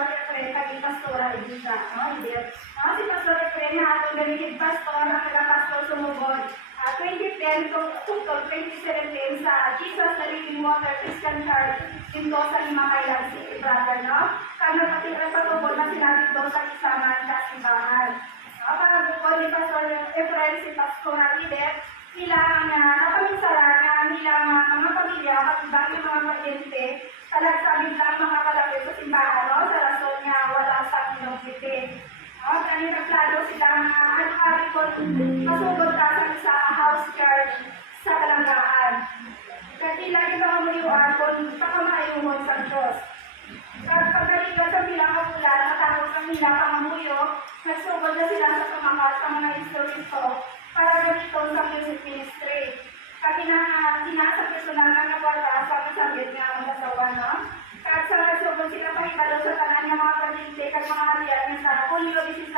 Pastor Efren, kaging pastora Edita. Si Pastor Efren na atong gamitin pastor, ang nagapastor sumugod. 2010 to 2017 sa Jesus the Living Water Christian Church dito sa Himakayag City, brother, no? Kaya patira sa tubod na sila dito sa isaman sa simbahan. Para bukod ni Pastor Efren, si Pastor Alidet, nilang napaminsara na nilang mga pamilya at ibang mga pasyente talagsabing lang mga kalapit sa simbahan, no? Sa rason niya wala sa pinagpipin. Kaya nagplano silang ano-ari ko masugod ka sa isang house church sa Kalanggaan. Kasi lagi ka mamuyuan kung pakamayungon sa Diyos. Pagkaligan sa pinakapulan, matapos ang nila pamamuyo, nagsugod na sila sa tumakas sa mga instrumento para ganito sa music ministry. Kasi sinasa personal na nagwala sa kasabit nga ang kasawa, no? Kahit sa nagsugod sila pahibalo sa tanan ng mga pasyente at mga halian sa Hulyo 16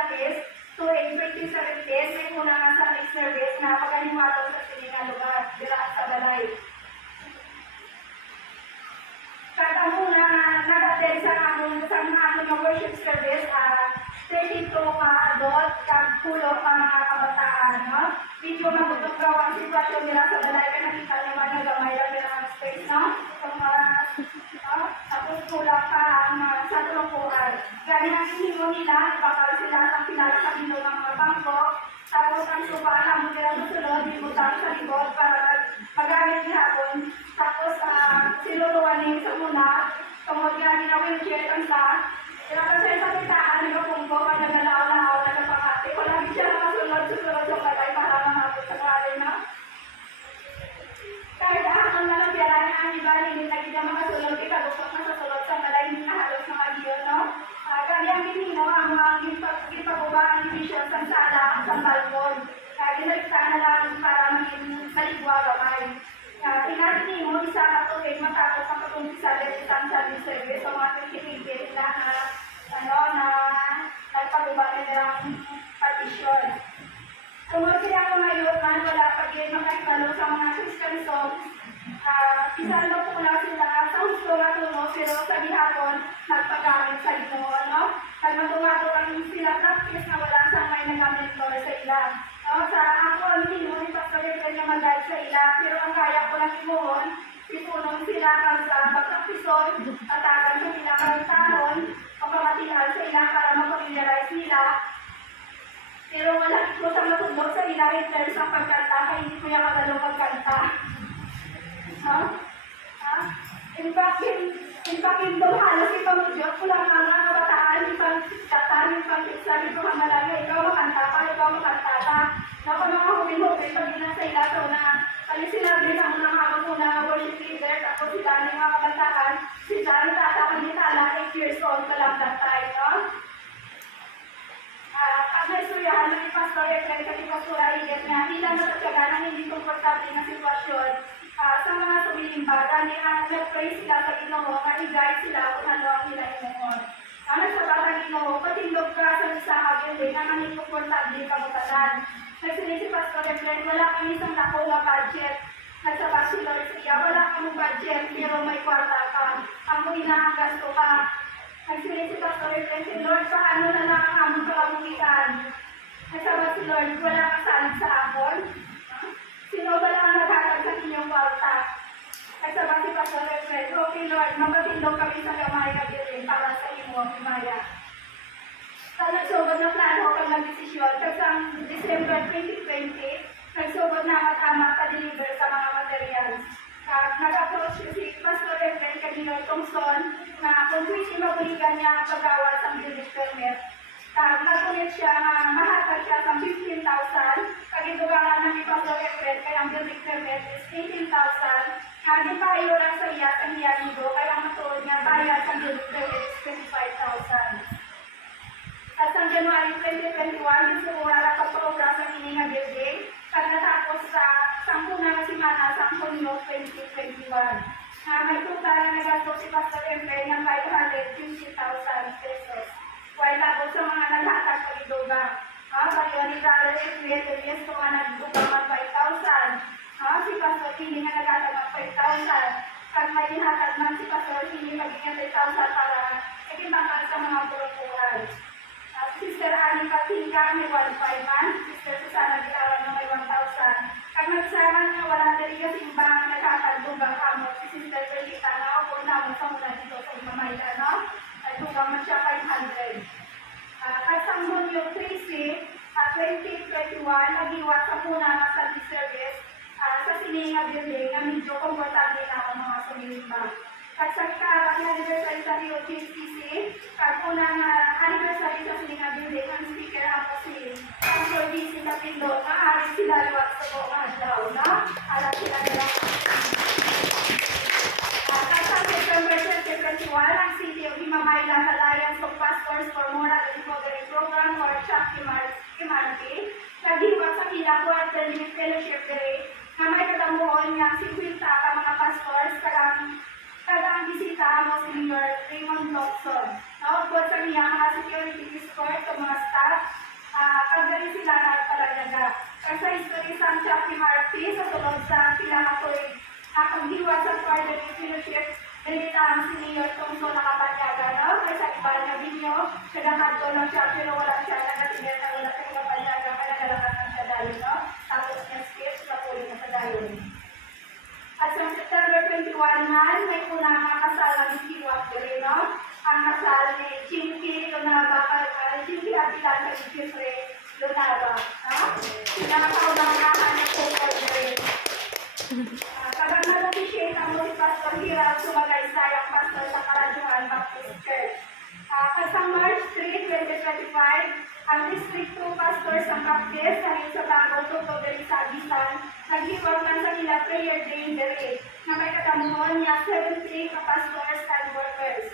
to 2017, may muna nga sa next service na pagkalimatong sa sininga lugar, dira sa balay. Kahit ang muna nag-attend sa among worship service, 32 ka adult, kagpulo ka mga kabataan, no? Medyo magutok daw ang sitwasyon nila sa balay, kaya nakita naman na gamay lang nila ang space, no? Tapos kulang pa ang sa tulungkuhan. Gani ang hinimo nila, bakal sila ang pinalakabilo ng mga bangko, tapos ang supa na mo nila sa sulod, ibutang sa likod para magamit ni hapon. Tapos sinuluwanin sa muna, tungkol nga gina-wheelchair ang sa, pinapasaya sa kitaan, nagpapungko, pag nagalaw-lahaw, nagpapangati. Wala siya nakasulod-susulod sa balay para mahapon sa kalay, no? Kahit ang nalagyaran ang iba, hindi na kita makasulod, ikagupot na sa sulod sa balay, hindi na halos mga giyon, no? Kaya ang ginino, ang mga ginpagubaan ng vision sa sala, sa balkon. Kaya ginagta na lang para maligwa gamay. Tinatin mo, isa na ito, matapos ang patumpisa ng isang service sa mga pinipigil na nagpaguba na nilang partition. Tungkol sila ang mga youthman, wala pag-iit makakibalo sa mga Christian songs. Isalo po lang sila sa gusto nga tuno, pero sa gihapon, nagpagamit sa Ginoo, no? Nagmatumato lang sila practice na wala sa may nag-mentor sa ila. Sa ako, ang Ginoo, ni Pastor Efren na mag-guide sa ila, pero ang kaya ko lang imuhon, ipunong sila kang sa pagkakison, atakan sa nila kang tahon, pagpamatihan sa ila para mapamiliarize nila. Pero wala ko sa matundok sa ila in terms ng pagkanta, kaya hindi ko yung madalo pagkanta. In fact, doon halos ipamudyo, kulang nga mga kabataan, ipang-katan, ipang-kitsabi ko ang malaga, ikaw makanta pa, ikaw makanta pa. Naku mga hubin-hubin, pag ina sa ila, so na, kali sinabi na muna mga muna worship leader, tapos sila ng mga kabataan, sila ng tatakan ni Tala, 8 years old pa lang that time, no? Ang naistoryahan ng Pastor Efren, kasi Pastor Alidet nga, ilang natagyagan ang hindi komportable na sitwasyon sa mga sumilimbagan ni nag-pray sila sa Ginoo, nga i-guide sila kung ano ang nila inuon. Ang nagsabat ang Ginoo, patindog ka sa isa kagawin na nanging komportable kamutanan. Nagsilid si Pastor Efren, wala kami isang dako na budget. Nagsabat si Lord siya, wala kami budget, pero may kwarta ka. Ang muna ang gasto ka. Nagsilid si Pastor Efren, si Lord, paano na lang ang among kalamukitan? Nagsabat si Lord, wala kang salig sa akon. Sino ba lang ang naghatag sa inyong kwarta? Nagsabat si Pastor Efren, okay Lord, magpatindog kami sa gamay kagilin para sa imo, Himaya. Sa nagsugod na plano kang mag-desisyon, kasi December 2020, nagsugod na mag-amat pa-deliver sa mga materials. Nag-approach si Pastor Efren kanino Thompson na kung pwede mabuligan niya ang paggawa sa building permit. Nag-ulit siya na mahatag siya sa 15,000. Pag-idugangan na ni Pastor Efren, kaya ang building permit is 18,000. Hindi pa iyo lang sa iya, sa iya nido, kaya ang matuod niya bayad sa building permit is 25,000. At sa January 2021, gusto ko wala pag-progress ang ininga building. Pag natapos sa 10 na simana sa Hunyo 2021. May total na nagastos si Pastor Efren ng 550,000 pesos. While tapos sa mga naghatag pag-iduga. Pag-iwan ni Brother Efren, yes ko nga nagdugang 5,000. Si Pastor Tini nga naghatag 5,000. Pag may dinhatag man si Pastor Tini, mag-ingat 5,000 para bakal sa mga pulupuhan. Sister Annie Patinga may 1,500 man, Sister Susana Gilawan na may 1,000. Kag nagsama nga wala diri ka simbang nakakadunggang kamo si Sister Perlita na o na mo sa muna dito sa Imamayla, no? Ay dugang man siya 500. Kag sanghon yung 13, 2021 nagiwa sa puna nga sa service sa sininga building nga medyo komportable na ako mga sumilimba. Kag sa anniversary sa Rio GCC, kag puna nga anniversary sa sininga building ang speaker ako si Pastor DC na Pindot na ari sila liwat sa buong adlaw, no? Alam sila nila. Kag sa September 2021, ang City of Imamayla Alliance of Pastors for Moral and Recovery Program or CHAP MRP, naghiwag sa Pila Quarterly Fellowship Day na may katamuon nga 50 ka mga pastors kagang bisita mo si Mayor Raymond Locson. Naupod sa niya mga security escort sa mga staff, kagari sila na palalaga. Kasi history sa CHAP MRP sa tulog sa Pila Katuig, paghiwag sa Quarterly Fellowship, dahil ang si Mayor Thompson nakapanyaga, no? Kasi iba niya video, kadahan ko lang siya, pero wala siya nakatingin na wala siya nakapanyaga, kaya nalakatan siya dahil, no? Tapos niya skip, napulit na sa dahil. At sa September 21 man, may unang kasalang hiwag diri, no? Ang kasal ni Chinky Lunaba, Chinky Atilan sa Jeffrey Lunaba, no? Pinakakaunang nakahanap ko po diri. Kapag nag-appreciate ang si Pastor Hira Sumagaysay, ang pastor sa Karajuhan Baptist Church. Kasang March 3, 2025, ang District 2 Pastors ng Baptist sa sa Bago, Tuto, Deli sa Agisan, naghiwag man sa nila prayer day dere na may katamuhon niya 70 ka pastors and workers.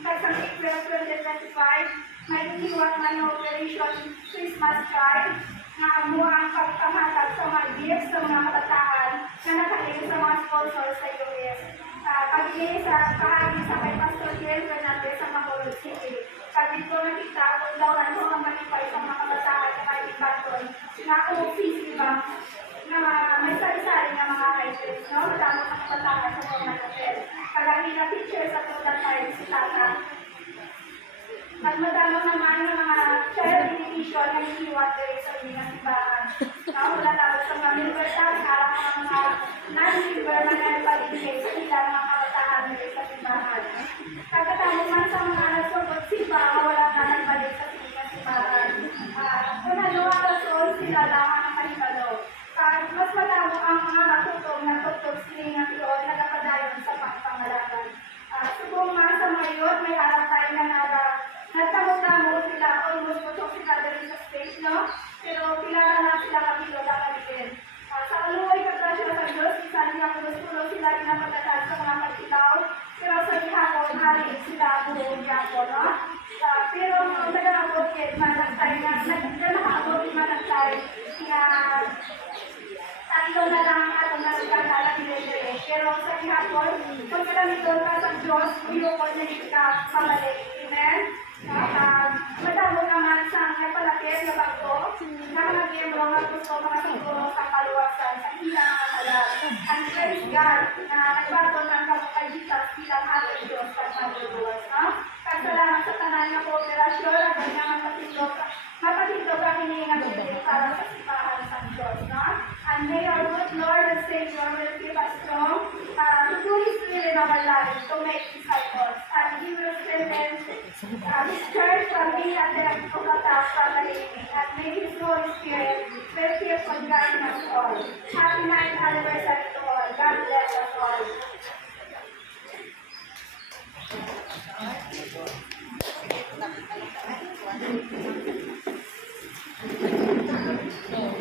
Kasang April 2025, may hiwag man ng Operation Christmas Drive na amuang pagpahatag sa mga gifts sa mga kabataan na nakaligay sa mga sponsors sa US. Pag-inis sa kahagi sa kay Pastor Glenn Fernandez sa Bacolod City. Pag dito nakita kung daw ano ang manipay sa mga kabataan na kahit baton na office, di ba? Na may sari-sari na mga items, no? Damo sa kabataan sa mga hotel. Kagami na teacher sa total time si Tata. At madamo naman ng mga child education na hiniwag dahil sa mga simbahan. Wala tapos sa mga universal, harap ng mga non-member na nagpaligay sa ilang mga kabataan dahil sa simbahan. Pagkatapos man sa mga nagsugod simbahan, wala na nagbalik sa mga simbahan. Kung ano ang rason, sila lang ang kalibalo. Mas madamo ang mga matutong na tutog sila ng iyon na napadayon sa pangpangalaman. Subong man sa ngayon, may harap tayo na nagtamo-tamo sila, almost putok sila dali sa stage, no? Pero kilala na sila kapilo na kalipin. Sa kaluoy kagrasya sa Diyos, isa niya pulos-pulos sila pinapadalaan sa mga pagkitaw, pero sa ihapon, hari sila buong yapon, no? Pero kung nag-aabot yun, managtay na, nag-aabot yun managtay, na tatlo na lang atong nagkakala nilere. Pero sa ihapon, kung kalamito ka sa Diyos, uyukon na ka sa mali. Amen? Madamo naman sa nagpalapit na bago na mga miyembro nga gusto mga siguro sa kaluwasan sa ilang mga halal. And praise God na nagbago ng kamukay Jesus bilang ating Diyos sa pagluwas. Kasalamat sa tanan na kooperasyon at ganyan mapatindog ang hininga para sa sipahan sa Diyos. And may our good Lord and Savior will give us strong to do His will in our lives to make disciples. And He will strengthen His church from being at the family. And may His Holy Spirit will keep on guiding us all. Happy 9th anniversary to all. God bless us all. No.